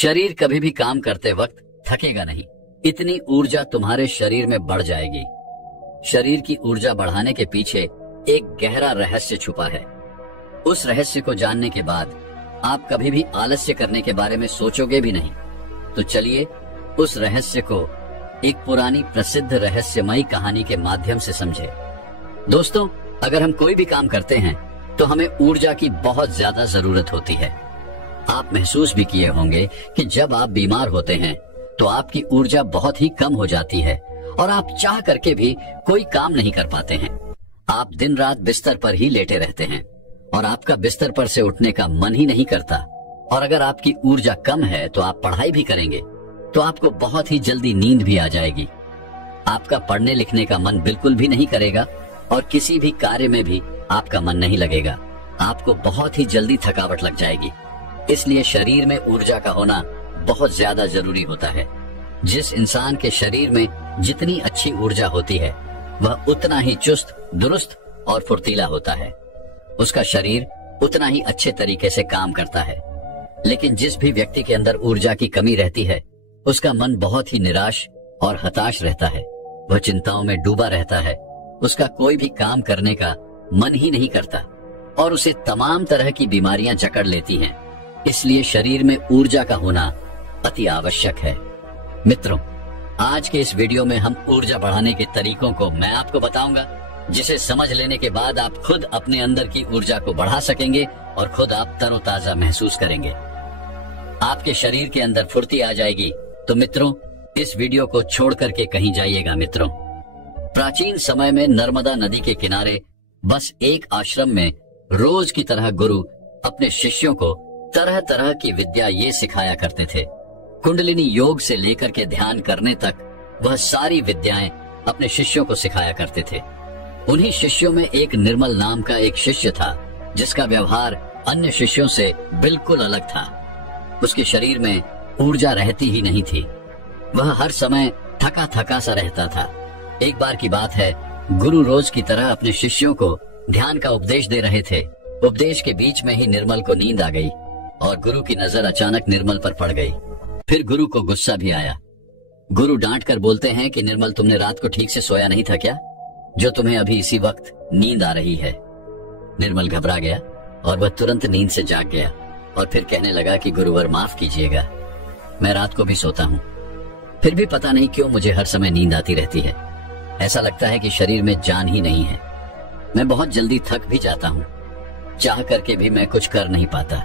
शरीर कभी भी काम करते वक्त थकेगा नहीं। इतनी ऊर्जा तुम्हारे शरीर में बढ़ जाएगी। शरीर की ऊर्जा बढ़ाने के पीछे एक गहरा रहस्य छुपा है। उस रहस्य को जानने के बाद आप कभी भी आलस्य करने के बारे में सोचोगे भी नहीं। तो चलिए उस रहस्य को एक पुरानी प्रसिद्ध रहस्यमयी कहानी के माध्यम से समझे। दोस्तों, अगर हम कोई भी काम करते हैं तो हमें ऊर्जा की बहुत ज्यादा जरूरत होती है। आप महसूस भी किए होंगे कि जब आप बीमार होते हैं तो आपकी ऊर्जा बहुत ही कम हो जाती है और आप चाह करके भी कोई काम नहीं कर पाते हैं। आप दिन रात बिस्तर पर ही लेटे रहते हैं और आपका बिस्तर पर से उठने का मन ही नहीं करता। और अगर आपकी ऊर्जा कम है तो आप पढ़ाई भी करेंगे तो आपको बहुत ही जल्दी नींद भी आ जाएगी। आपका पढ़ने लिखने का मन बिल्कुल भी नहीं करेगा और किसी भी कार्य में भी आपका मन नहीं लगेगा। आपको बहुत ही जल्दी थकावट लग जाएगी। इसलिए शरीर में ऊर्जा का होना बहुत ज्यादा जरूरी होता है। जिस इंसान के शरीर में जितनी अच्छी ऊर्जा होती है वह उतना ही चुस्त, दुरुस्त और फुर्तीला होता है। उसका शरीर उतना ही अच्छे तरीके से काम करता है। लेकिन जिस भी व्यक्ति के अंदर ऊर्जा की कमी रहती है उसका मन बहुत ही निराश और हताश रहता है। वह चिंताओं में डूबा रहता है। उसका कोई भी काम करने का मन ही नहीं करता और उसे तमाम तरह की बीमारियां जकड़ लेती हैं। इसलिए शरीर में ऊर्जा का होना अति आवश्यक है। मित्रों, आज के इस वीडियो में हम ऊर्जा बढ़ाने के तरीकों को मैं आपको बताऊंगा, जिसे समझ लेने के बाद आप खुद अपने अंदर की ऊर्जा को बढ़ा सकेंगे और खुद आप तरोताजा महसूस करेंगे। आपके शरीर के अंदर फुर्ती आ जाएगी। तो मित्रों, इस वीडियो को छोड़ करके कहीं जाइएगा। मित्रों, प्राचीन समय में नर्मदा नदी के किनारे बस एक आश्रम में रोज की तरह गुरु अपने शिष्यों को तरह तरह की विद्या ये सिखाया करते थे। कुंडलिनी योग से लेकर के ध्यान करने तक वह सारी विद्याएं अपने शिष्यों को सिखाया करते थे। उन्हीं शिष्यों में एक निर्मल नाम का एक शिष्य था जिसका व्यवहार अन्य शिष्यों से बिल्कुल अलग था। उसके शरीर में ऊर्जा रहती ही नहीं थी। वह हर समय थका थका सा रहता था। एक बार की बात है, गुरु रोज की तरह अपने शिष्यों को ध्यान का उपदेश दे रहे थे। उपदेश के बीच में ही निर्मल को नींद आ गई और गुरु की नजर अचानक निर्मल पर पड़ गई। फिर गुरु को गुस्सा भी आया। गुरु डांट कर बोलते हैं कि निर्मल, तुमने रात को ठीक से सोया नहीं था क्या, जो तुम्हें अभी इसी वक्त नींद आ रही है। निर्मल घबरा गया और वह तुरंत नींद से जाग गया और फिर कहने लगा कि गुरुवर, माफ कीजिएगा, मैं रात को भी सोता हूँ, फिर भी पता नहीं क्यों मुझे हर समय नींद आती रहती है। ऐसा लगता है कि शरीर में जान ही नहीं है। मैं बहुत जल्दी थक भी जाता हूँ, चाह करके भी मैं कुछ कर नहीं पाता।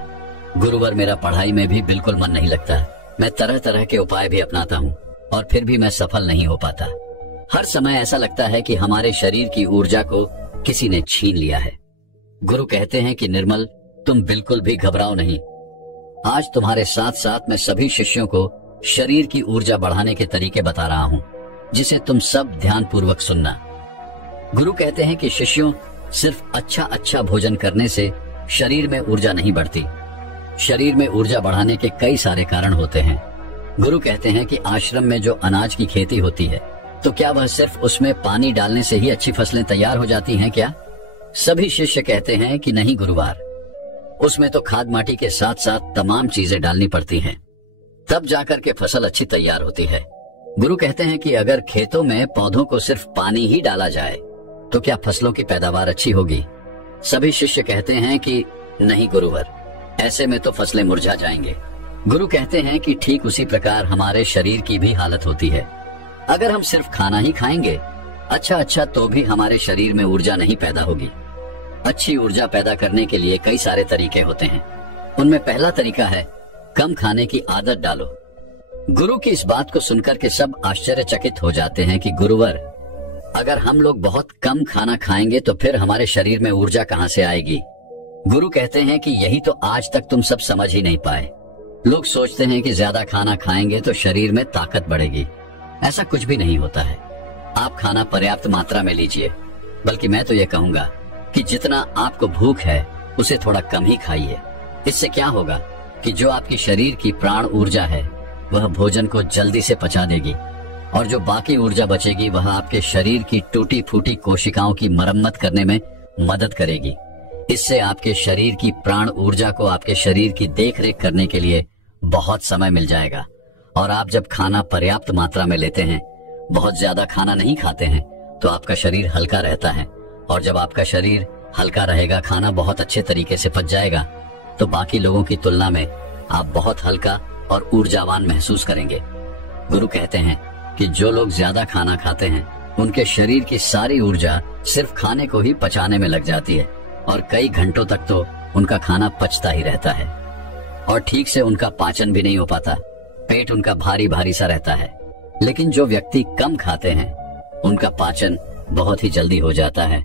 गुरुवर, मेरा पढ़ाई में भी बिल्कुल मन नहीं लगता। मैं तरह तरह के उपाय भी अपनाता हूँ और फिर भी मैं सफल नहीं हो पाता। हर समय ऐसा लगता है कि हमारे शरीर की ऊर्जा को किसी ने छीन लिया है। गुरु कहते हैं कि निर्मल, तुम बिल्कुल भी घबराओ नहीं। आज तुम्हारे साथ साथ मैं सभी शिष्यों को शरीर की ऊर्जा बढ़ाने के तरीके बता रहा हूँ, जिसे तुम सब ध्यान पूर्वक सुनना। गुरु कहते हैं कि शिष्यों, सिर्फ अच्छा भोजन करने से शरीर में ऊर्जा नहीं बढ़ती। शरीर में ऊर्जा बढ़ाने के कई सारे कारण होते हैं। गुरु कहते हैं कि आश्रम में जो अनाज की खेती होती है, तो क्या वह सिर्फ उसमें पानी डालने से ही अच्छी फसलें तैयार हो जाती हैं क्या? सभी शिष्य कहते हैं कि नहीं गुरुवार, उसमें तो खाद माटी के साथ साथ तमाम चीजें डालनी पड़ती हैं, तब जाकर के फसल अच्छी तैयार होती है। गुरु कहते हैं कि अगर खेतों में पौधों को सिर्फ पानी ही डाला जाए तो क्या फसलों की पैदावार अच्छी होगी? सभी शिष्य कहते हैं कि नहीं गुरुवर, ऐसे में तो फसलें मुरझा जाएंगे। गुरु कहते हैं कि ठीक उसी प्रकार हमारे शरीर की भी हालत होती है। अगर हम सिर्फ खाना ही खाएंगे अच्छा तो भी हमारे शरीर में ऊर्जा नहीं पैदा होगी। अच्छी ऊर्जा पैदा करने के लिए कई सारे तरीके होते हैं। उनमें पहला तरीका है, कम खाने की आदत डालो। गुरु की इस बात को सुनकर के सब आश्चर्यचकित हो जाते हैं कि गुरुवर, अगर हम लोग बहुत कम खाना खाएंगे तो फिर हमारे शरीर में ऊर्जा कहाँ से आएगी? गुरु कहते हैं कि यही तो आज तक तुम सब समझ ही नहीं पाए। लोग सोचते हैं कि ज्यादा खाना खाएंगे तो शरीर में ताकत बढ़ेगी। ऐसा कुछ भी नहीं होता है। आप खाना पर्याप्त मात्रा में लीजिए, बल्कि मैं तो ये कहूंगा कि जितना आपको भूख है उसे थोड़ा कम ही खाइए। इससे क्या होगा कि जो आपकी शरीर की प्राण ऊर्जा है वह भोजन को जल्दी से पचा देगी और जो बाकी ऊर्जा बचेगी वह आपके शरीर की टूटी फूटी कोशिकाओं की मरम्मत करने में मदद करेगी। इससे आपके शरीर की प्राण ऊर्जा को आपके शरीर की देखरेख करने के लिए बहुत समय मिल जाएगा। और आप जब खाना पर्याप्त मात्रा में लेते हैं, बहुत ज्यादा खाना नहीं खाते हैं, तो आपका शरीर हल्का रहता है। और जब आपका शरीर हल्का रहेगा, खाना बहुत अच्छे तरीके से पच जाएगा, तो बाकी लोगों की तुलना में आप बहुत हल्का और ऊर्जावान महसूस करेंगे। गुरु कहते हैं कि जो लोग ज्यादा खाना खाते हैं, उनके शरीर की सारी ऊर्जा सिर्फ खाने को ही पचाने में लग जाती है और कई घंटों तक तो उनका खाना पचता ही रहता है और ठीक से उनका पाचन भी नहीं हो पाता। पेट उनका भारी भारी सा रहता है। लेकिन जो व्यक्ति कम खाते हैं, उनका पाचन बहुत ही जल्दी हो जाता है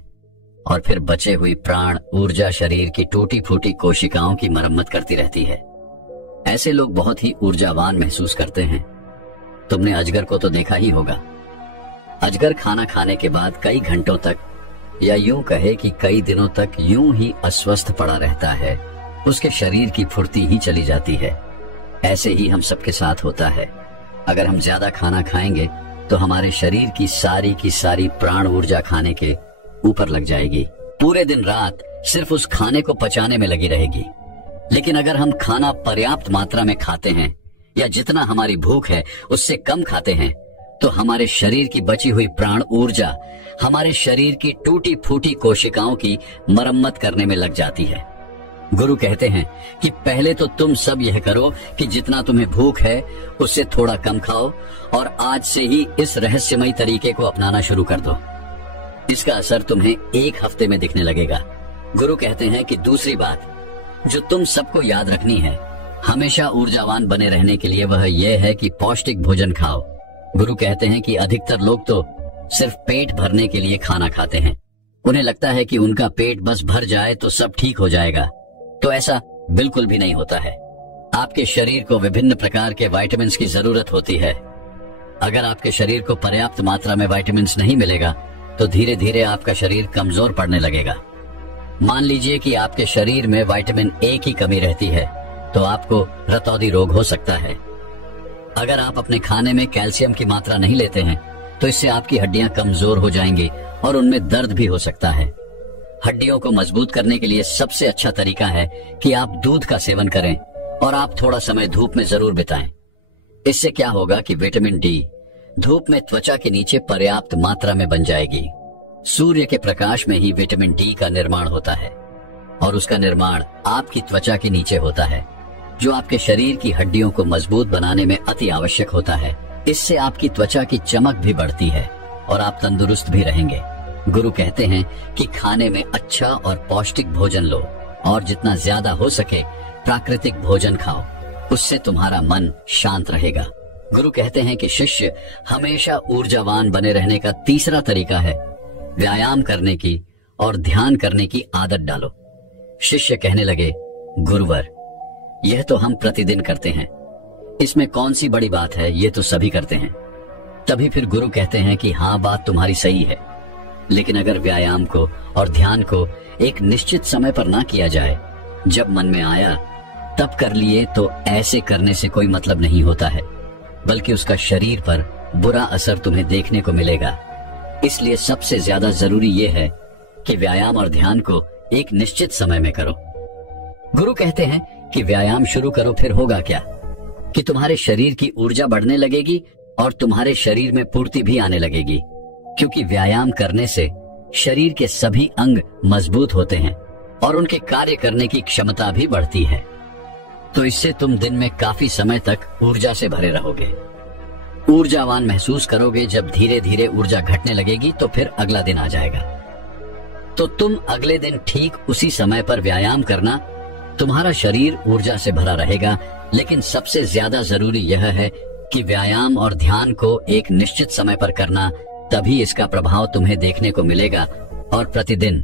और फिर बचे हुई प्राण ऊर्जा शरीर की टूटी फूटी कोशिकाओं की मरम्मत करती रहती है। ऐसे लोग बहुत ही ऊर्जावान महसूस करते हैं। तुमने अजगर को तो देखा ही होगा। अजगर खाना खाने के बाद कई घंटों तक, या यूं कहे कि कई दिनों तक यूं ही अस्वस्थ पड़ा रहता है। उसके शरीर की फुर्ती ही चली जाती है। ऐसे ही हम सबके साथ होता है। अगर हम ज्यादा खाना खाएंगे तो हमारे शरीर की सारी प्राण ऊर्जा खाने के ऊपर लग जाएगी। पूरे दिन रात सिर्फ उस खाने को पचाने में लगी रहेगी। लेकिन अगर हम खाना पर्याप्त मात्रा में खाते हैं या जितना हमारी भूख है उससे कम खाते हैं, तो हमारे शरीर की बची हुई प्राण ऊर्जा हमारे शरीर की टूटी फूटी कोशिकाओं की मरम्मत करने में लग जाती है। गुरु कहते हैं कि पहले तो तुम सब यह करो कि जितना तुम्हें भूख है उससे थोड़ा कम खाओ और आज से ही इस रहस्यमयी तरीके को अपनाना शुरू कर दो। इसका असर तुम्हें 1 हफ्ते में दिखने लगेगा। गुरु कहते हैं कि दूसरी बात जो तुम सबको याद रखनी है हमेशा ऊर्जावान बने रहने के लिए, वह यह है कि पौष्टिक भोजन खाओ। गुरु कहते हैं कि अधिकतर लोग तो सिर्फ पेट भरने के लिए खाना खाते हैं। उन्हें लगता है कि उनका पेट बस भर जाए तो सब ठीक हो जाएगा। तो ऐसा बिल्कुल भी नहीं होता है। आपके शरीर को विभिन्न प्रकार के विटामिन्स की जरूरत होती है। अगर आपके शरीर को पर्याप्त मात्रा में विटामिन्स नहीं मिलेगा तो धीरे धीरे आपका शरीर कमजोर पड़ने लगेगा। मान लीजिए कि आपके शरीर में विटामिन ए की कमी रहती है तो आपको रतौंधी रोग हो सकता है। अगर आप अपने खाने में कैल्शियम की मात्रा नहीं लेते हैं तो इससे आपकी हड्डियां कमजोर हो जाएंगी और उनमें दर्द भी हो सकता है। हड्डियों को मजबूत करने के लिए सबसे अच्छा तरीका है कि आप दूध का सेवन करें और आप थोड़ा समय धूप में जरूर बिताएं। इससे क्या होगा कि विटामिन डी धूप में त्वचा के नीचे पर्याप्त मात्रा में बन जाएगी। सूर्य के प्रकाश में ही विटामिन डी का निर्माण होता है और उसका निर्माण आपकी त्वचा के नीचे होता है, जो आपके शरीर की हड्डियों को मजबूत बनाने में अति आवश्यक होता है। इससे आपकी त्वचा की चमक भी बढ़ती है और आप तंदुरुस्त भी रहेंगे। गुरु कहते हैं कि खाने में अच्छा और पौष्टिक भोजन लो और जितना ज्यादा हो सके प्राकृतिक भोजन खाओ, उससे तुम्हारा मन शांत रहेगा। गुरु कहते हैं कि शिष्य हमेशा ऊर्जावान बने रहने का तीसरा तरीका है व्यायाम करने की और ध्यान करने की आदत डालो। शिष्य कहने लगे, गुरुवर, यह तो हम प्रतिदिन करते हैं, इसमें कौन सी बड़ी बात है, ये तो सभी करते हैं। तभी फिर गुरु कहते हैं कि हाँ, बात तुम्हारी सही है, लेकिन अगर व्यायाम को और ध्यान को एक निश्चित समय पर ना किया जाए, जब मन में आया तब कर लिए, तो ऐसे करने से कोई मतलब नहीं होता है, बल्कि उसका शरीर पर बुरा असर तुम्हें देखने को मिलेगा। इसलिए सबसे ज्यादा जरूरी यह है कि व्यायाम और ध्यान को एक निश्चित समय में करो। गुरु कहते हैं कि व्यायाम शुरू करो, फिर होगा क्या कि तुम्हारे शरीर की ऊर्जा बढ़ने लगेगी और तुम्हारे शरीर में पूर्ति भी आने लगेगी, क्योंकि व्यायाम करने से शरीर के सभी अंग मजबूत होते हैं और उनके कार्य करने की क्षमता भी बढ़ती है। तो इससे तुम दिन में काफी समय तक ऊर्जा से भरे रहोगे, ऊर्जावान महसूस करोगे। जब धीरे धीरे ऊर्जा घटने लगेगी तो फिर अगला दिन आ जाएगा, तो तुम अगले दिन ठीक उसी समय पर व्यायाम करना। तुम्हारा शरीर ऊर्जा से भरा रहेगा, लेकिन सबसे ज्यादा जरूरी यह है कि व्यायाम और ध्यान को एक निश्चित समय पर करना, तभी इसका प्रभाव तुम्हें देखने को मिलेगा। और प्रतिदिन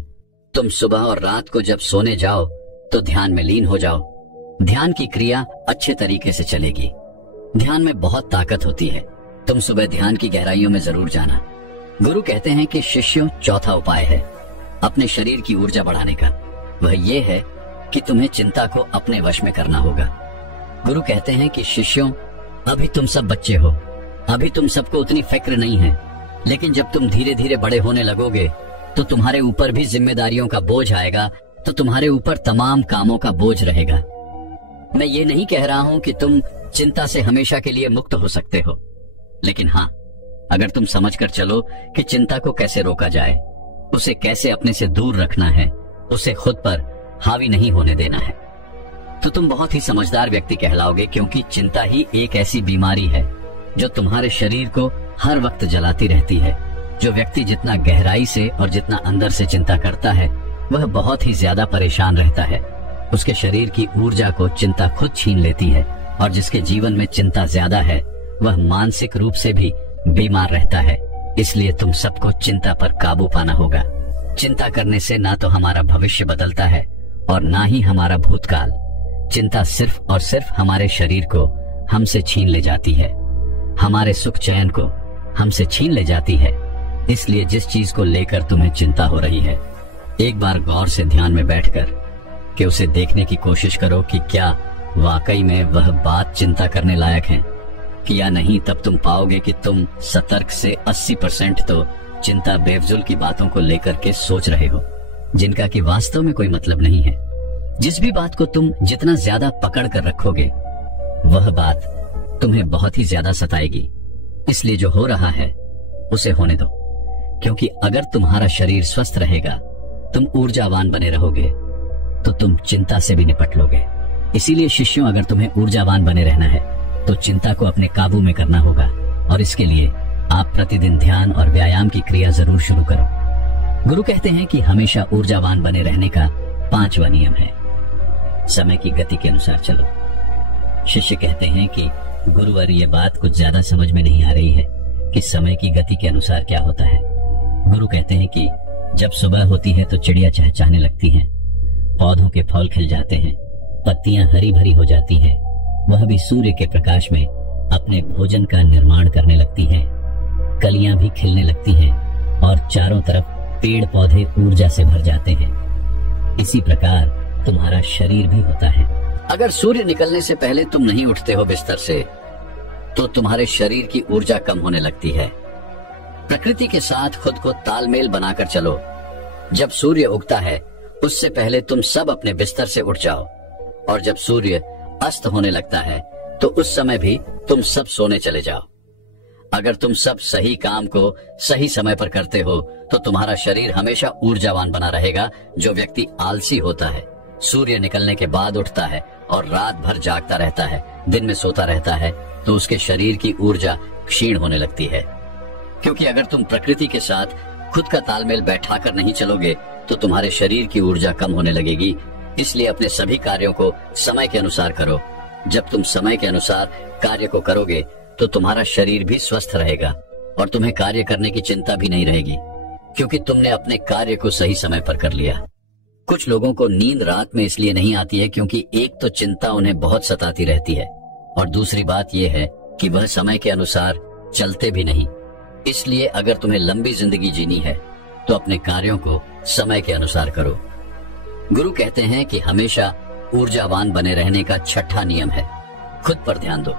तुम सुबह और रात को जब सोने जाओ तो ध्यान में लीन हो जाओ। ध्यान की क्रिया अच्छे तरीके से चलेगी। ध्यान में बहुत ताकत होती है। तुम सुबह ध्यान की गहराइयों में जरूर जाना। गुरु कहते हैं कि शिष्यों, चौथा उपाय है अपने शरीर की ऊर्जा बढ़ाने का। वह ये है कि तुम्हें चिंता को अपने वश में करना होगा। गुरु कहते हैं कि शिष्यों, अभी तुम सब बच्चे हो, अभी तुम सबको उतनी फिक्र नहीं है, लेकिन जब तुम धीरे धीरे बड़े होने लगोगे तो तुम्हारे ऊपर भी जिम्मेदारियों का बोझ आएगा, तो तुम्हारे ऊपर तमाम कामों का बोझ रहेगा। मैं ये नहीं कह रहा हूं कि तुम चिंता से हमेशा के लिए मुक्त हो सकते हो, लेकिन हाँ, अगर तुम समझकर चलो कि चिंता को कैसे रोका जाए, उसे कैसे अपने से दूर रखना है, उसे खुद पर हावी नहीं होने देना है, तो तुम बहुत ही समझदार व्यक्ति कहलाओगे। क्योंकि चिंता ही एक ऐसी बीमारी है जो तुम्हारे शरीर को हर वक्त जलाती रहती है। जो व्यक्ति जितना गहराई से और जितना अंदर से चिंता करता है, वह बहुत ही ज्यादा परेशान रहता है। उसके शरीर की ऊर्जा को चिंता खुद छीन लेती है, और जिसके जीवन में चिंता ज्यादा है, वह मानसिक रूप से भी बीमार रहता है। इसलिए तुम सबको चिंता पर काबू पाना होगा। चिंता करने से ना तो हमारा भविष्य बदलता है और ना ही हमारा भूतकाल। चिंता सिर्फ और सिर्फ हमारे शरीर को हमसे छीन ले जाती है, हमारे सुख चैन को हमसे छीन ले जाती है। इसलिए जिस चीज को लेकर तुम्हें चिंता हो रही है, एक बार गौर से ध्यान में बैठकर कि उसे देखने की कोशिश करो कि क्या वाकई में वह बात चिंता करने लायक है कि या नहीं। तब तुम पाओगे कि तुम सतर्क से 80% तो चिंता बेफजूल की बातों को लेकर के सोच रहे हो, जिनका कि वास्तव में कोई मतलब नहीं है। जिस भी बात को तुम जितना ज्यादा पकड़ कर रखोगे, वह बात तुम्हें बहुत ही ज्यादा सताएगी। इसलिए जो हो रहा है उसे होने दो, क्योंकि अगर तुम्हारा शरीर स्वस्थ रहेगा, तुम ऊर्जावान बने रहोगे, तो तुम चिंता से भी निपट लोगे। इसीलिए शिष्यों, अगर तुम्हें ऊर्जावान बने रहना है तो चिंता को अपने काबू में करना होगा, और इसके लिए आप प्रतिदिन ध्यान और व्यायाम की क्रिया जरूर शुरू करो। गुरु कहते हैं कि हमेशा ऊर्जावान बने रहने का 5वां नियम है, समय की गति के अनुसार चलो। शिष्य कहते हैं कि गुरुवर, ये बात कुछ ज्यादा समझ में नहीं आ रही है कि समय की गति के अनुसार क्या होता है। गुरु कहते हैं कि जब सुबह होती है तो चिड़िया चहचहाने लगती हैं, पौधों के फूल खिल जाते हैं, पत्तियां हरी भरी हो जाती हैं, वह भी सूर्य के प्रकाश में अपने भोजन का निर्माण करने लगती हैं, कलियां भी खिलने लगती हैं और चारों तरफ पेड़ पौधे ऊर्जा से भर जाते हैं। इसी प्रकार तुम्हारा शरीर भी होता है। अगर सूर्य निकलने से पहले तुम नहीं उठते हो बिस्तर से, तो तुम्हारे शरीर की ऊर्जा कम होने लगती है। प्रकृति के साथ खुद को तालमेल बनाकर चलो। जब सूर्य उगता है, उससे पहले तुम सब अपने बिस्तर से उठ जाओ, और जब सूर्य अस्त होने लगता है तो उस समय भी तुम सब सोने चले जाओ। अगर तुम सब सही काम को सही समय पर करते हो तो तुम्हारा शरीर हमेशा ऊर्जावान बना रहेगा। जो व्यक्ति आलसी होता है, सूर्य निकलने के बाद उठता है और रात भर जागता रहता है, दिन में सोता रहता है, तो उसके शरीर की ऊर्जा क्षीण होने लगती है। क्योंकि अगर तुम प्रकृति के साथ खुद का तालमेल बैठाकर नहीं चलोगे तो तुम्हारे शरीर की ऊर्जा कम होने लगेगी। इसलिए अपने सभी कार्यों को समय के अनुसार करो। जब तुम समय के अनुसार कार्य को करोगे तो तुम्हारा शरीर भी स्वस्थ रहेगा और तुम्हें कार्य करने की चिंता भी नहीं रहेगी, क्योंकि तुमने अपने कार्य को सही समय पर कर लिया। कुछ लोगों को नींद रात में इसलिए नहीं आती है क्योंकि एक तो चिंता उन्हें बहुत सताती रहती है, और दूसरी बात यह है कि वह समय के अनुसार चलते भी नहीं। इसलिए अगर तुम्हें लंबी जिंदगी जीनी है तो अपने कार्यों को समय के अनुसार करो। गुरु कहते हैं कि हमेशा ऊर्जावान बने रहने का 6वां नियम है, खुद पर ध्यान दो।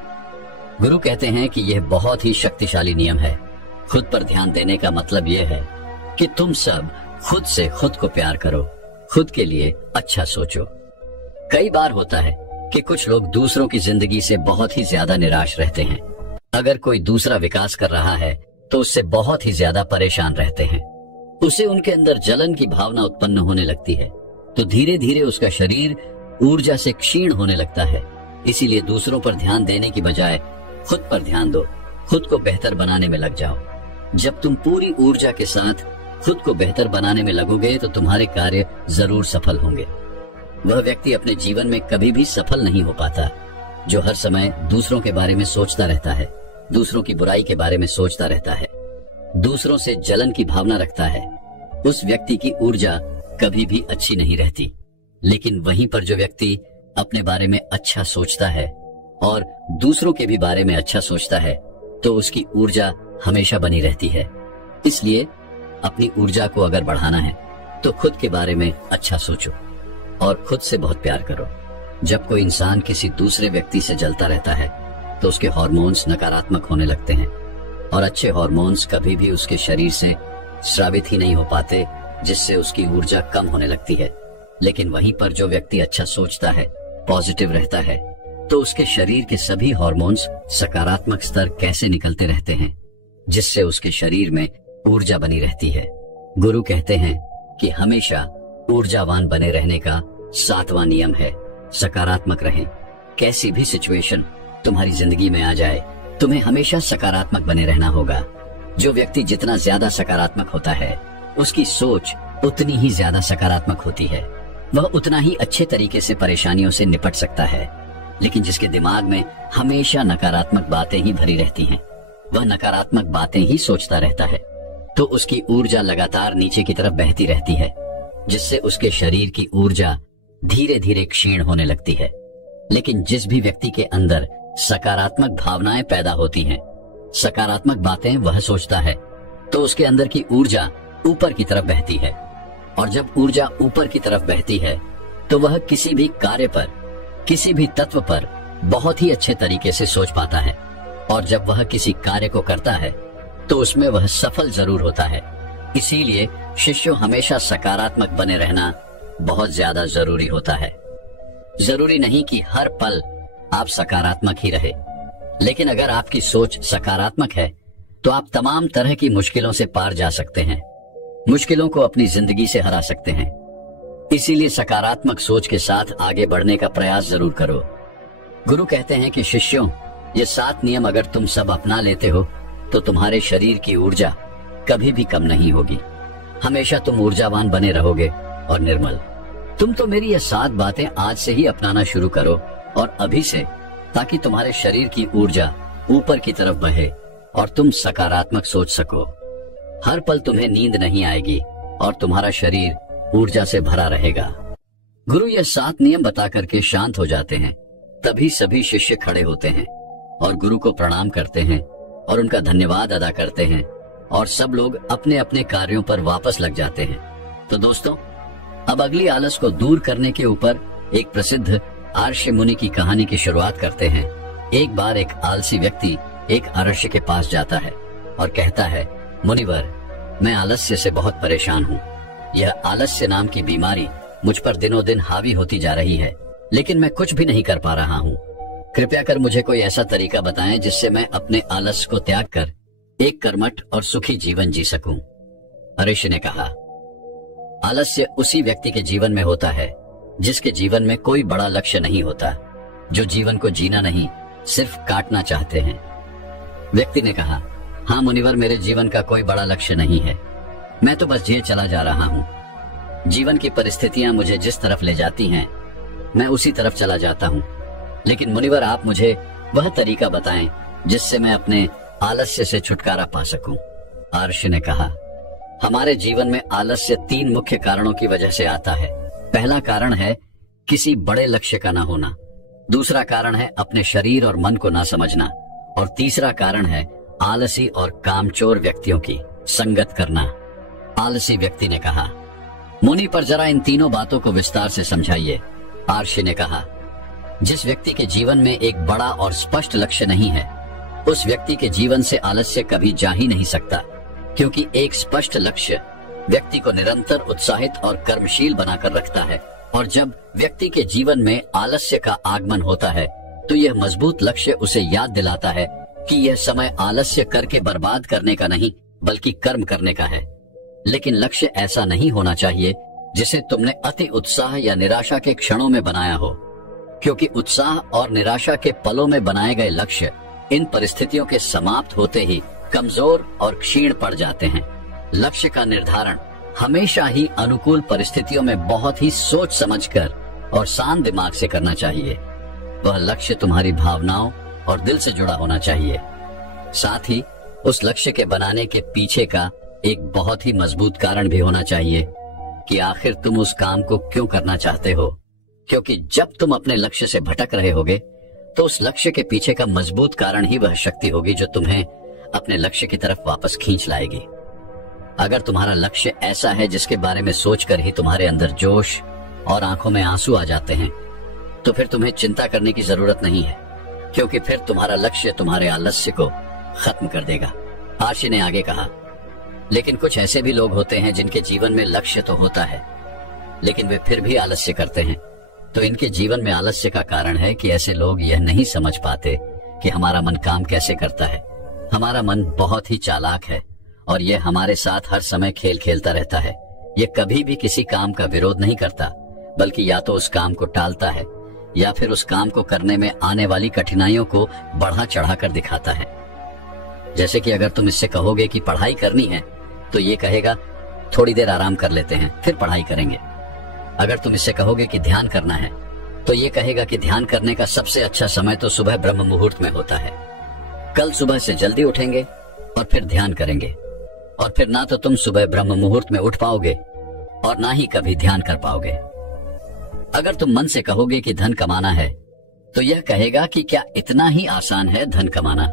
गुरु कहते हैं कि यह बहुत ही शक्तिशाली नियम है। खुद पर ध्यान देने का मतलब यह है कि तुम सब खुद से खुद को प्यार करो, खुद के लिए अच्छा सोचो। कई बार होता है कि कुछ लोग दूसरों की जिंदगी से बहुत ही ज्यादा निराश रहते हैं। अगर कोई दूसरा विकास कर रहा है तो उससे बहुत ही ज्यादा परेशान रहते हैं। उसे उनके अंदर जलन की भावना उत्पन्न होने लगती है, तो धीरे धीरे उसका शरीर ऊर्जा से क्षीण होने लगता है। इसीलिए दूसरों पर ध्यान देने की बजाय खुद पर ध्यान दो, खुद को बेहतर बनाने में लग जाओ। जब तुम पूरी ऊर्जा के साथ खुद को बेहतर बनाने में लगोगे तो तुम्हारे कार्य जरूर सफल होंगे। वह व्यक्ति अपने जीवन में कभी भी सफल नहीं हो पाता जो हर समय दूसरों के बारे में सोचता रहता है, दूसरों की बुराई के बारे में सोचता रहता है, दूसरों से जलन की भावना रखता है। उस व्यक्ति की ऊर्जा कभी भी अच्छी नहीं रहती। लेकिन वहीं पर जो व्यक्ति अपने बारे में अच्छा सोचता है और दूसरों के भी बारे में अच्छा सोचता है, तो उसकी ऊर्जा हमेशा बनी रहती है। इसलिए अपनी ऊर्जा को अगर बढ़ाना है तो खुद के बारे में अच्छा सोचो और खुद से बहुत प्यार करो। जब कोई इंसान किसी दूसरे व्यक्ति से जलता रहता है तो उसके हार्मोन्स नकारात्मक होने लगते हैं, और अच्छे हार्मोन्स कभी भी उसके शरीर से स्रावित ही नहीं हो पाते, जिससे उसकी ऊर्जा कम होने लगती है। लेकिन वहीं पर जो व्यक्ति अच्छा सोचता है पॉजिटिव रहता है तो उसके शरीर के सभी हार्मोन्स सकारात्मक स्तर कैसे निकलते रहते हैं, जिससे उसके शरीर में ऊर्जा बनी रहती है। गुरु कहते हैं कि हमेशा ऊर्जावान बने रहने का 7वां नियम है सकारात्मक रहें। कैसी भी सिचुएशन तुम्हारी जिंदगी में आ जाए, तुम्हें हमेशा सकारात्मक बने रहना होगा। जो व्यक्ति जितना ज्यादा सकारात्मक होता है, उसकी सोच उतनी ही ज्यादा सकारात्मक होती है। वह उतना ही अच्छे तरीके से परेशानियों से निपट सकता है। लेकिन जिसके दिमाग में हमेशा नकारात्मक बातें ही भरी रहती हैं, वह नकारात्मक बातें ही सोचता रहता है, तो उसकी ऊर्जा लगातार नीचे की तरफ बहती रहती है, जिससे उसके शरीर की ऊर्जा धीरे धीरे क्षीण होने लगती है। लेकिन जिस भी व्यक्ति के अंदर सकारात्मक भावनाएं पैदा होती हैं, सकारात्मक बातें वह सोचता है, तो उसके अंदर की ऊर्जा ऊपर की तरफ बहती है। और जब ऊर्जा ऊपर की तरफ बहती है तो वह किसी भी कार्य पर, किसी भी तत्व पर बहुत ही अच्छे तरीके से सोच पाता है। और जब वह किसी कार्य को करता है तो उसमें वह सफल जरूर होता है। इसीलिए शिष्यों हमेशा सकारात्मक बने रहना बहुत ज्यादा जरूरी होता है। जरूरी नहीं कि हर पल आप सकारात्मक ही रहे, लेकिन अगर आपकी सोच सकारात्मक है तो आप तमाम तरह की मुश्किलों से पार जा सकते हैं, मुश्किलों को अपनी जिंदगी से हरा सकते हैं। इसीलिए सकारात्मक सोच के साथ आगे बढ़ने का प्रयास जरूर करो। गुरु कहते हैं कि शिष्यों, ये 7 नियम अगर तुम सब अपना लेते हो तो तुम्हारे शरीर की ऊर्जा कभी भी कम नहीं होगी। हमेशा तुम ऊर्जावान बने रहोगे और निर्मल। तुम तो मेरी ये 7 बातें आज से ही अपनाना शुरू करो और अभी से, ताकि तुम्हारे शरीर की ऊर्जा ऊपर की तरफ बहे और तुम सकारात्मक सोच सको। हर पल तुम्हें नींद नहीं आएगी और तुम्हारा शरीर ऊर्जा से भरा रहेगा। गुरु ये 7 नियम बता करके शांत हो जाते हैं। तभी सभी शिष्य खड़े होते हैं और गुरु को प्रणाम करते हैं और उनका धन्यवाद अदा करते हैं, और सब लोग अपने अपने कार्यों पर वापस लग जाते हैं। तो दोस्तों, अब अगली आलस को दूर करने के ऊपर एक प्रसिद्ध आर्ष्य मुनि की कहानी की शुरुआत करते हैं। एक बार एक आलसी व्यक्ति एक आर्ष्य के पास जाता है और कहता है, मुनिवर, मैं आलस्य से बहुत परेशान हूँ। यह आलस्य नाम की बीमारी मुझ पर दिनों दिन हावी होती जा रही है, लेकिन मैं कुछ भी नहीं कर पा रहा हूँ। कृपया कर मुझे कोई ऐसा तरीका बताएं जिससे मैं अपने आलस्य को त्याग कर एक कर्मठ और सुखी जीवन जी सकूं। ऋषि ने कहा, आलस्य उसी व्यक्ति के जीवन में होता है जिसके जीवन में कोई बड़ा लक्ष्य नहीं होता, जो जीवन को जीना नहीं सिर्फ काटना चाहते हैं। व्यक्ति ने कहा, हाँ मुनिवर, मेरे जीवन का कोई बड़ा लक्ष्य नहीं है, मैं तो बस जिए चला जा रहा हूँ। जीवन की परिस्थितियां मुझे जिस तरफ ले जाती हैं, मैं उसी तरफ चला जाता हूँ। लेकिन मुनिवर, आप मुझे वह तरीका बताएं जिससे मैं अपने आलस्य से छुटकारा पा सकूं। आर्ष्य ने कहा, हमारे जीवन में आलस्य 3 मुख्य कारणों की वजह से आता है। पहला कारण है किसी बड़े लक्ष्य का ना होना, दूसरा कारण है अपने शरीर और मन को ना समझना, और तीसरा कारण है आलसी और कामचोर व्यक्तियों की संगत करना। आलसी व्यक्ति ने कहा, मुनि पर जरा इन तीनों बातों को विस्तार से समझाइए। आर्ष्य ने कहा, जिस व्यक्ति के जीवन में एक बड़ा और स्पष्ट लक्ष्य नहीं है, उस व्यक्ति के जीवन से आलस्य कभी जा ही नहीं सकता, क्योंकि एक स्पष्ट लक्ष्य व्यक्ति को निरंतर उत्साहित और कर्मशील बनाकर रखता है। और जब व्यक्ति के जीवन में आलस्य का आगमन होता है तो यह मजबूत लक्ष्य उसे याद दिलाता है कि यह समय आलस्य करके बर्बाद करने का नहीं, बल्कि कर्म करने का है। लेकिन लक्ष्य ऐसा नहीं होना चाहिए जिसे तुमने अति उत्साह या निराशा के क्षणों में बनाया हो, क्योंकि उत्साह और निराशा के पलों में बनाए गए लक्ष्य इन परिस्थितियों के समाप्त होते ही कमजोर और क्षीण पड़ जाते हैं। लक्ष्य का निर्धारण हमेशा ही अनुकूल परिस्थितियों में बहुत ही सोच समझकर और शांत दिमाग से करना चाहिए। वह लक्ष्य तुम्हारी भावनाओं और दिल से जुड़ा होना चाहिए। साथ ही उस लक्ष्य के बनाने के पीछे का एक बहुत ही मजबूत कारण भी होना चाहिए कि आखिर तुम उस काम को क्यों करना चाहते हो, क्योंकि जब तुम अपने लक्ष्य से भटक रहे होगे तो उस लक्ष्य के पीछे का मजबूत कारण ही वह शक्ति होगी जो तुम्हें अपने लक्ष्य की तरफ वापस खींच लाएगी। अगर तुम्हारा लक्ष्य ऐसा है जिसके बारे में सोचकर ही तुम्हारे अंदर जोश और आंखों में आंसू आ जाते हैं, तो फिर तुम्हें चिंता करने की जरूरत नहीं है, क्योंकि फिर तुम्हारा लक्ष्य तुम्हारे आलस्य को खत्म कर देगा। आर्ष्य ने आगे कहा, लेकिन कुछ ऐसे भी लोग होते हैं जिनके जीवन में लक्ष्य तो होता है, लेकिन वे फिर भी आलस्य करते हैं। तो इनके जीवन में आलस्य का कारण है कि ऐसे लोग यह नहीं समझ पाते कि हमारा मन काम कैसे करता है। हमारा मन बहुत ही चालाक है और यह हमारे साथ हर समय खेल खेलता रहता है। यह कभी भी किसी काम का विरोध नहीं करता, बल्कि या तो उस काम को टालता है या फिर उस काम को करने में आने वाली कठिनाइयों को बढ़ा चढ़ाकर दिखाता है। जैसे कि अगर तुम इससे कहोगे कि पढ़ाई करनी है, तो ये कहेगा थोड़ी देर आराम कर लेते हैं फिर पढ़ाई करेंगे। अगर तुम इससे कहोगे कि ध्यान करना है, तो ये कहेगा कि ध्यान करने का सबसे अच्छा समय तो सुबह ब्रह्म मुहूर्त में होता है। कल सुबह से जल्दी उठेंगे और फिर ध्यान करेंगे, और फिर ना तो तुम सुबह ब्रह्म मुहूर्त में उठ पाओगे और ना ही कभी ध्यान कर पाओगे। अगर तुम मन से कहोगे कि धन कमाना है, तो यह कहेगा कि क्या इतना ही आसान है धन कमाना?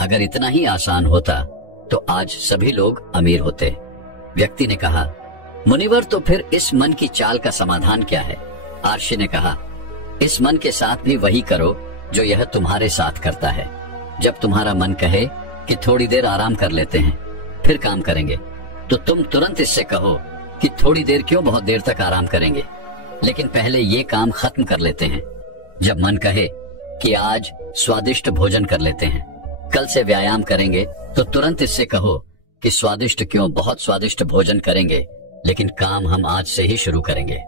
अगर इतना ही आसान होता तो आज सभी लोग अमीर होते। व्यक्ति ने कहा, मुनिवर तो फिर इस मन की चाल का समाधान क्या है? आर्षि ने कहा, इस मन के साथ भी वही करो जो यह तुम्हारे साथ करता है। जब तुम्हारा मन कहे कि थोड़ी देर आराम कर लेते हैं फिर काम करेंगे, तो तुम तुरंत इससे कहो कि थोड़ी देर क्यों, बहुत देर तक आराम करेंगे, लेकिन पहले ये काम खत्म कर लेते हैं। जब मन कहे कि आज स्वादिष्ट भोजन कर लेते हैं, कल से व्यायाम करेंगे, तो तुरंत इससे कहो कि स्वादिष्ट क्यों, बहुत स्वादिष्ट भोजन करेंगे, लेकिन काम हम आज से ही शुरू करेंगे।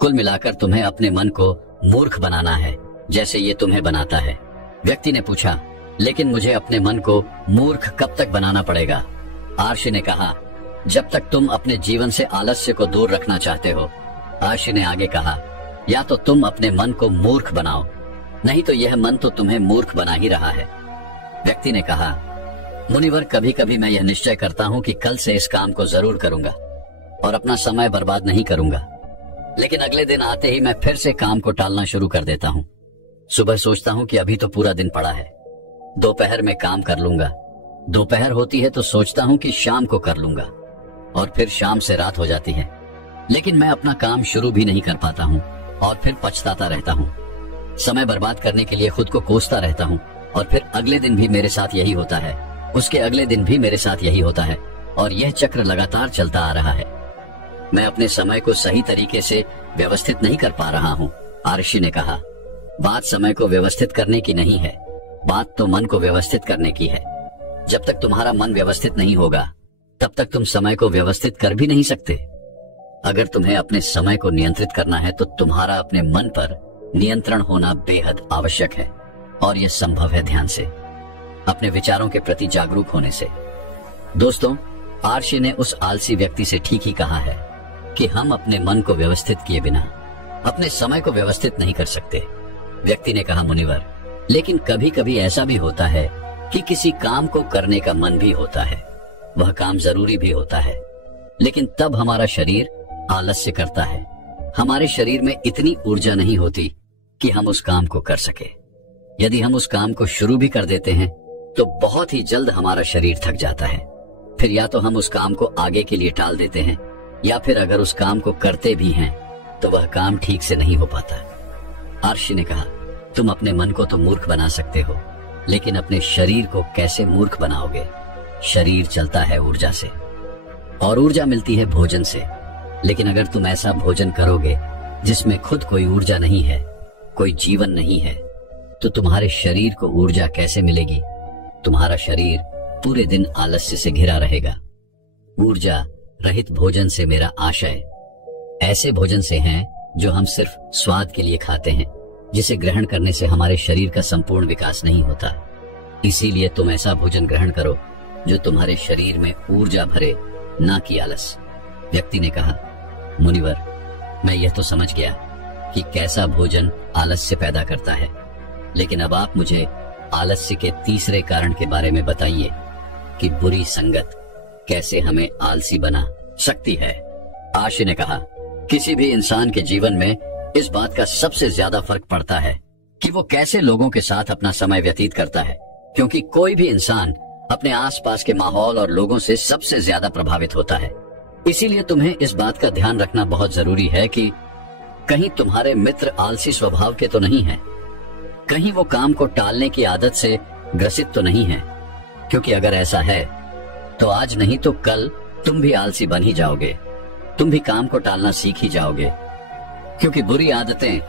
कुल मिलाकर तुम्हें अपने मन को मूर्ख बनाना है, जैसे ये तुम्हें बनाता है। व्यक्ति ने पूछा, लेकिन मुझे अपने मन को मूर्ख कब तक बनाना पड़ेगा? आर्षि ने कहा, जब तक तुम अपने जीवन से आलस्य को दूर रखना चाहते हो। आर्षि ने आगे कहा, या तो तुम अपने मन को मूर्ख बनाओ, नहीं तो यह मन तो तुम्हें मूर्ख बना ही रहा है। व्यक्ति ने कहा, मुनिवर कभी कभी मैं यह निश्चय करता हूँ कि कल से इस काम को जरूर करूंगा और अपना समय बर्बाद नहीं करूंगा, लेकिन अगले दिन आते ही मैं फिर से काम को टालना शुरू कर देता हूँ। सुबह सोचता हूँ कि अभी तो पूरा दिन पड़ा है, दोपहर में काम कर लूंगा। दोपहर होती है तो सोचता हूँ कि शाम को कर लूंगा, और फिर शाम से रात हो जाती है, लेकिन मैं अपना काम शुरू भी नहीं कर पाता हूँ और फिर पछताता रहता हूँ। समय बर्बाद करने के लिए खुद को कोसता रहता हूँ, और फिर अगले दिन भी मेरे साथ यही होता है, उसके अगले दिन भी मेरे साथ यही होता है, और यह चक्र लगातार चलता आ रहा है। मैं अपने समय को सही तरीके से व्यवस्थित नहीं कर पा रहा हूँ। आर्षि ने कहा, बात समय को व्यवस्थित करने की नहीं है, बात तो मन को व्यवस्थित करने की है। जब तक तुम्हारा मन व्यवस्थित नहीं होगा, तब तक तुम समय को व्यवस्थित कर भी नहीं सकते। अगर तुम्हें अपने समय को नियंत्रित करना है, तो तुम्हारा अपने मन पर नियंत्रण होना बेहद आवश्यक है, और यह संभव है ध्यान से, अपने विचारों के प्रति जागरूक होने से। दोस्तों, आर्षि ने उस आलसी व्यक्ति से ठीक ही कहा है कि हम अपने मन को व्यवस्थित किए बिना अपने समय को व्यवस्थित नहीं कर सकते। व्यक्ति ने कहा, मुनिवर, लेकिन कभी कभी ऐसा भी होता है कि किसी काम को करने का मन भी होता है, वह काम जरूरी भी होता है, लेकिन तब हमारा शरीर आलस्य करता है। हमारे शरीर में इतनी ऊर्जा नहीं होती कि हम उस काम को कर सके। यदि हम उस काम को शुरू भी कर देते हैं, तो बहुत ही जल्द हमारा शरीर थक जाता है। फिर या तो हम उस काम को आगे के लिए टाल देते हैं, या फिर अगर उस काम को करते भी हैं, तो वह काम ठीक से नहीं हो पाता। आर्षि ने कहा, तुम अपने मन को तो मूर्ख बना सकते हो, लेकिन अपने शरीर को कैसे मूर्ख बनाओगे? शरीर चलता है ऊर्जा से, और ऊर्जा मिलती है भोजन से। लेकिन अगर तुम ऐसा भोजन करोगे जिसमें खुद कोई ऊर्जा नहीं है, कोई जीवन नहीं है, तो तुम्हारे शरीर को ऊर्जा कैसे मिलेगी? तुम्हारा शरीर पूरे दिन आलस्य से घिरा रहेगा। ऊर्जा रहित भोजन से मेरा आशय ऐसे भोजन से है जो हम सिर्फ स्वाद के लिए खाते हैं, जिसे ग्रहण करने से हमारे शरीर का संपूर्ण विकास नहीं होता। इसीलिए तुम ऐसा भोजन ग्रहण करो जो तुम्हारे शरीर में ऊर्जा भरे, ना कि आलस। व्यक्ति ने कहा, मुनिवर, मैं यह तो समझ गया कि कैसा भोजन आलस्य पैदा करता है, लेकिन अब आप मुझे आलस्य के तीसरे कारण के बारे में बताइए कि बुरी संगत कैसे हमें आलसी बना सकती है। आर्षि ने कहा, किसी भी इंसान के जीवन में इस बात का सबसे ज्यादा फर्क पड़ता है कि वो कैसे लोगों के साथ अपना समय व्यतीत करता है, क्योंकि कोई भी इंसान अपने आसपास के माहौल और लोगों से सबसे ज्यादा प्रभावित होता है। इसीलिए तुम्हें इस बात का ध्यान रखना बहुत जरूरी है कि कहीं तुम्हारे मित्र आलसी स्वभाव के तो नहीं हैं, कहीं वो काम को टालने की आदत से ग्रसित तो नहीं है, क्योंकि अगर ऐसा है तो आज नहीं तो कल तुम भी आलसी बन ही जाओगे, तुम भी काम को टालना सीख ही जाओगे। क्योंकि बुरी आदतें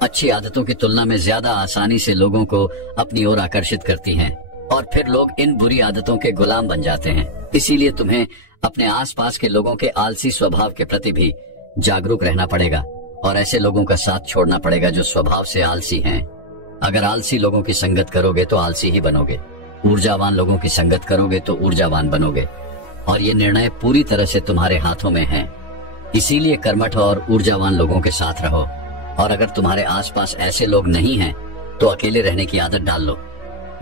अच्छी आदतों की तुलना में ज्यादा आसानी से लोगों को अपनी ओर आकर्षित करती हैं और फिर लोग इन बुरी आदतों के गुलाम बन जाते हैं। इसीलिए तुम्हें अपने आसपास के लोगों के आलसी स्वभाव के प्रति भी जागरूक रहना पड़ेगा और ऐसे लोगों का साथ छोड़ना पड़ेगा जो स्वभाव से आलसी हैं। अगर आलसी लोगों की संगत करोगे तो आलसी ही बनोगे, ऊर्जावान लोगों की संगत करोगे तो ऊर्जावान बनोगे और ये निर्णय पूरी तरह से तुम्हारे हाथों में है। इसीलिए कर्मठ और ऊर्जावान लोगों के साथ रहो और अगर तुम्हारे आसपास ऐसे लोग नहीं हैं तो अकेले रहने की आदत डाल लो।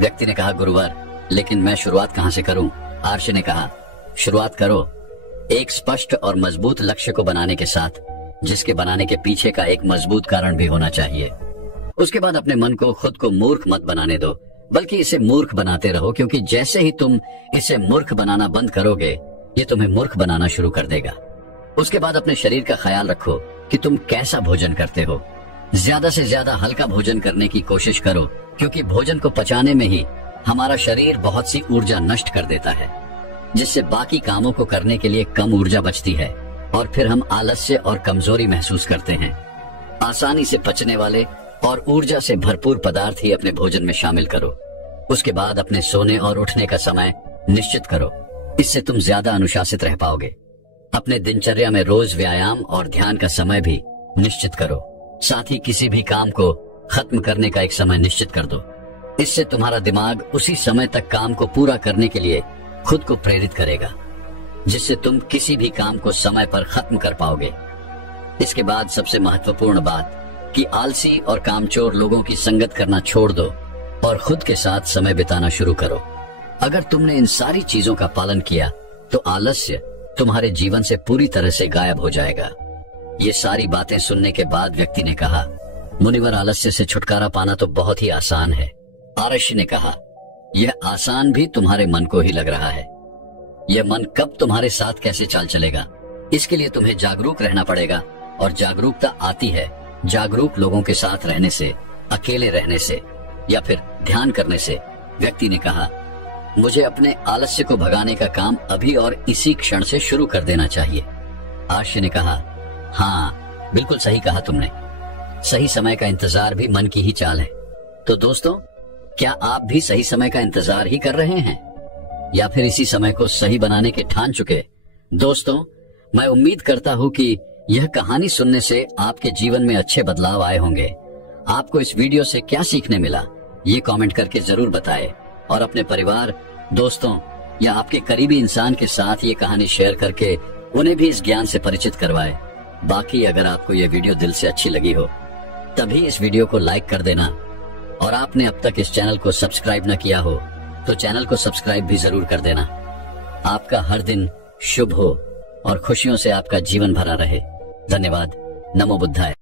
व्यक्ति ने कहा, गुरुवर, लेकिन मैं शुरुआत कहाँ से करूं? आर्ष ने कहा, शुरुआत करो एक स्पष्ट और मजबूत लक्ष्य को बनाने के साथ, जिसके बनाने के पीछे का एक मजबूत कारण भी होना चाहिए। उसके बाद अपने मन को खुद को मूर्ख मत बनाने दो, बल्कि इसे मूर्ख बनाते रहो, क्योंकि जैसे ही तुम इसे मूर्ख बनाना बंद करोगे ये तुम्हें मूर्ख बनाना शुरू कर देगा। उसके बाद अपने शरीर का ख्याल रखो कि तुम कैसा भोजन करते हो। ज्यादा से ज्यादा हल्का भोजन करने की कोशिश करो, क्योंकि भोजन को पचाने में ही हमारा शरीर बहुत सी ऊर्जा नष्ट कर देता है, जिससे बाकी कामों को करने के लिए कम ऊर्जा बचती है और फिर हम आलस्य और कमजोरी महसूस करते हैं। आसानी से पचने वाले और ऊर्जा से भरपूर पदार्थ ही अपने भोजन में शामिल करो। उसके बाद अपने सोने और उठने का समय निश्चित करो, इससे तुम ज्यादा अनुशासित रह पाओगे। अपने दिनचर्या में रोज व्यायाम और ध्यान का समय भी निश्चित करो। साथ ही किसी भी काम को खत्म करने का एक समय निश्चित कर दो। इससे तुम्हारा दिमाग उसी समय तक काम को पूरा करने के लिए खुद को प्रेरित करेगा, जिससे तुम किसी भी काम को समय पर खत्म कर पाओगे। इसके बाद सबसे महत्वपूर्ण बात कि आलसी और कामचोर लोगों की संगत करना छोड़ दो और खुद के साथ समय बिताना शुरू करो। अगर तुमने इन सारी चीजों का पालन किया तो आलस्य तुम्हारे जीवन से पूरी तरह से गायब हो जाएगा। ये सारी बातें सुनने के बाद व्यक्ति ने कहा, मुनिवर, आलस्य से छुटकारा पाना तो बहुत ही आसान है। आर्ष ने कहा, यह आसान भी तुम्हारे मन को ही लग रहा है। यह मन कब तुम्हारे साथ कैसे चाल चलेगा, इसके लिए तुम्हें जागरूक रहना पड़ेगा और जागरूकता आती है जागरूक लोगों के साथ रहने से, अकेले रहने से या फिर ध्यान करने से। व्यक्ति ने कहा, मुझे अपने आलस्य को भगाने का काम अभी और इसी क्षण से शुरू कर देना चाहिए। आर्ष ने कहा, हाँ, बिल्कुल सही कहा तुमने। सही समय का इंतजार भी मन की ही चाल है। तो दोस्तों, क्या आप भी सही समय का इंतजार ही कर रहे हैं या फिर इसी समय को सही बनाने के ठान चुके? दोस्तों, मैं उम्मीद करता हूँ कि यह कहानी सुनने से आपके जीवन में अच्छे बदलाव आए होंगे। आपको इस वीडियो से क्या सीखने मिला, ये कमेंट करके जरूर बताएं और अपने परिवार, दोस्तों या आपके करीबी इंसान के साथ ये कहानी शेयर करके उन्हें भी इस ज्ञान से परिचित करवाएं। बाकी अगर आपको ये वीडियो दिल से अच्छी लगी हो तभी इस वीडियो को लाइक कर देना और आपने अब तक इस चैनल को सब्सक्राइब न किया हो तो चैनल को सब्सक्राइब भी जरूर कर देना। आपका हर दिन शुभ हो और खुशियों से आपका जीवन भरा रहे। धन्यवाद। नमो बुद्धाय।